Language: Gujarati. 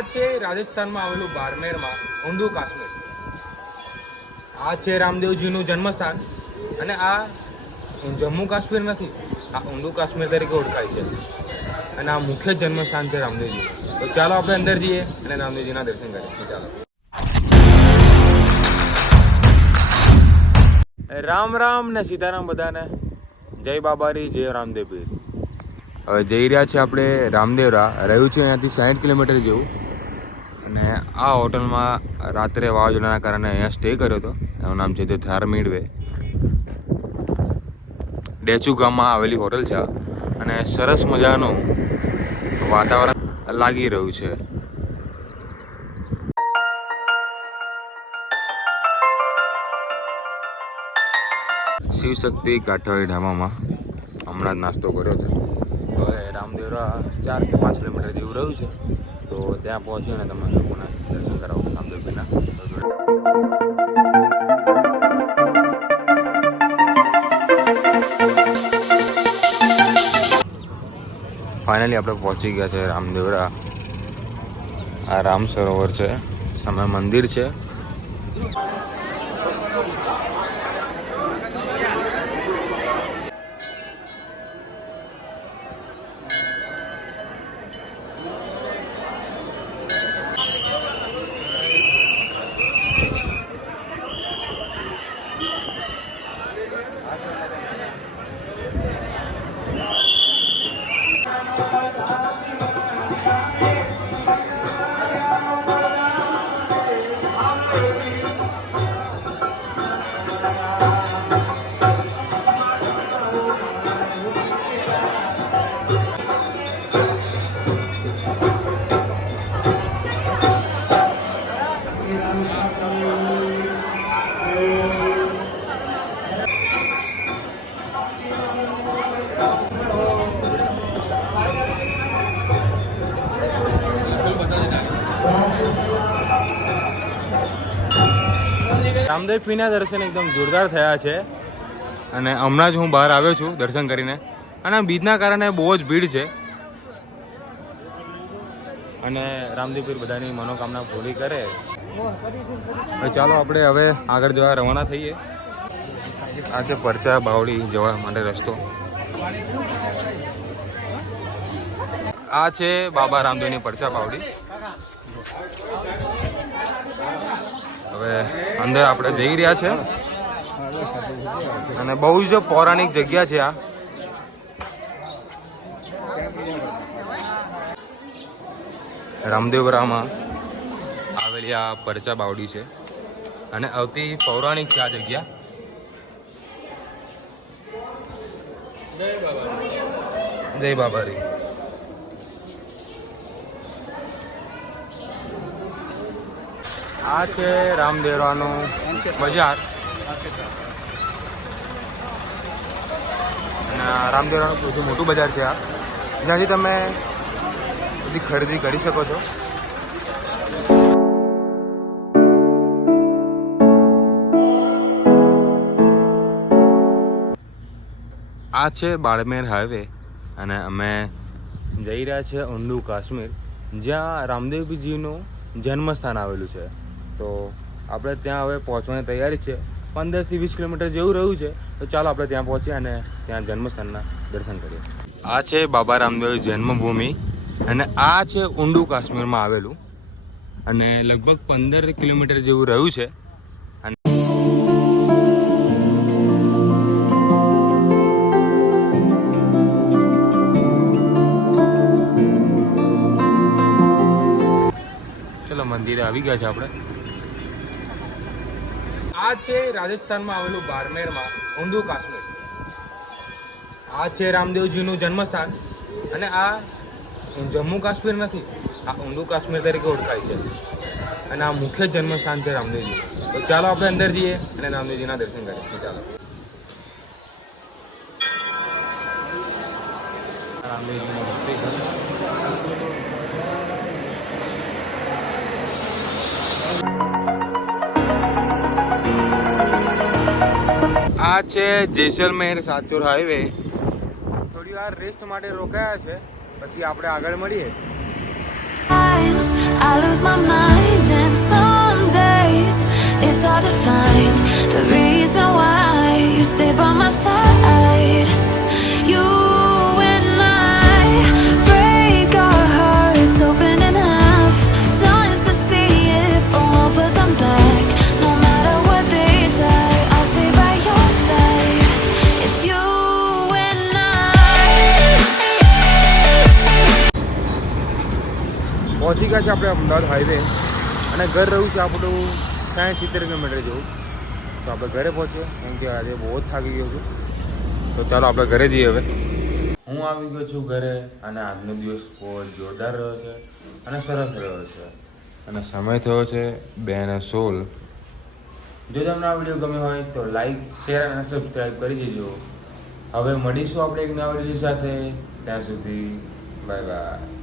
આ છે રાજસ્થાનમાં આવેલું બારમેરમાં ઊંધું કાશ્મીર. આ છે રામદેવજીનું જન્મસ્થાન અને આ જમ્મુ કાશ્મીર નથી, આ ઊંધું કાશ્મીર તરીકે ઓળખાય છે અને આ મુખ્ય જન્મસ્થાન છે રામદેવજી. તો ચાલો આપણે અંદર જઈએ અને રામદેવજીના દર્શન કરીએ. ચાલો. રામ રામ ને સીતારામ બધાને. જય બાબારી, જય રામદેવ પીર. હવે જઈ રહ્યા છે આપણે રામદેવરા. રહ્યું છે અહીંયાથી 60 કિલોમીટર જેવું. અને આ હોટલમાં રાત્રે વાવાઝોડાના કારણે અહીંયા સ્ટે કર્યો હતો. એનું નામ છે ધારમીડવે. ડેચુ ગામમાં આવેલી હોટલ છે અને સરસ મજાનું વાતાવરણ લાગી રહ્યું છે. શિવશક્તિ કાઠિયાવાડી ઢાબામાં હમણાં જ નાસ્તો કર્યો છે. હવે રામદેવરા 4 કે 5 કિલોમીટર જેવું રહ્યું છે, તો ત્યાં પહોંચીને તમે લોકોને દર્શન કરાવો રામદેવજીના. ફાઇનલી આપણે પહોંચી ગયા છે રામદેવરા. આ રામ સરોવર છે, સામે મંદિર છે. રામદેવ પીરના દર્શન એકદમ જોરદાર થયા છે અને હમણાં જ હું બહાર આવ્યો છું દર્શન કરીને. અને બીજના કારણે બહુ જ ભીડ છે અને રામદેવ પીર બધાની મનોકામના પૂરી કરે. ચાલો આપણે હવે આગળ જવા રવાના થઈએ. આ છે પરચા બાવડી જવા માટે રસ્તો. આ છે બાબા રામદેવની પરચા બાવડી. હવે અંદર આપણે જઈ રહ્યા છે અને બહુ જ પૌરાણિક જગ્યા છે આ. રામદેવરામાં આવેલી આ પરચા બાવડી છે અને અતિ પૌરાણિક છે આ જગ્યા. જય બાબારી. આ છે રામદેવરાનું બજાર અને રામદેવરાનું સૌથી મોટું બજાર છે આ, જ્યાંથી તમે બધી ખરીદી કરી શકો છો. આ છે બાળમેર હાઈવે અને અમે જઈ રહ્યા છીએ ઊંધું કાશ્મીર, જ્યાં રામદેવજીનું જન્મસ્થાન આવેલું છે. તો આપણે ત્યાં હવે પહોંચવાની તૈયારી છે. 15 થી 20 કિલોમીટર જેવું રહ્યું છે. તો ચાલો આપણે ત્યાં પહોંચીએ અને ત્યાં જન્મસ્થાનના દર્શન કરીએ. આ છે બાબા રામદેવ જન્મભૂમિ અને આ છે ઊંધું કાશ્મીરમાં આવેલું અને લગભગ 15 કિલોમીટર જેવું રહ્યું છે. ચલો મંદિરે આવી ગયા છે આપણે. આ છે રાજસ્થાનમાં આવેલું બારમેરમાં ઊંધું કાશ્મીર. આ છે રામદેવજીનું જન્મસ્થાન અને આ જમ્મુ કાશ્મીર નથી, આ ઊંધું કાશ્મીર તરીકે ઓળખાય છે અને આ મુખ્ય જન્મસ્થાન છે રામદેવજી. તો ચાલો આપણે અંદર જઈએ અને રામદેવજીના દર્શન કરીએ. ચાલો. રામદેવજીનું ભક્તિ છે. આ છે જેસલમેર સાતચોર હાઈવે. થોડી વાર રેસ્ટ માટે રોકાયા છે, પછી આપણે આગળ મળીએ. I પહોંચી ગયા છે આપણે અમદાવાદ હાઈવે અને ઘર રહ્યું છે આપણું 60-70 કિલોમીટર જેવું. તો આપણે ઘરે પહોંચ્યો કેમ કે આજે બહુ જ થાકી ગયો છું. તો ચાલો આપણે ઘરે જઈએ હવે. હું આવી ગયો છું ઘરે અને આજનો દિવસ બહુ જોરદાર રહ્યો છે અને સરસ રહ્યો છે અને સમય થયો છે 2:16. જો તમને આ વિડીયો ગમ્યો હોય તો લાઈક, શેર અને સબસ્ક્રાઈબ કરી દેજો. હવે મળીશું આપણે એક નવા વિડીયો સાથે. ત્યાં સુધી બાય બાય.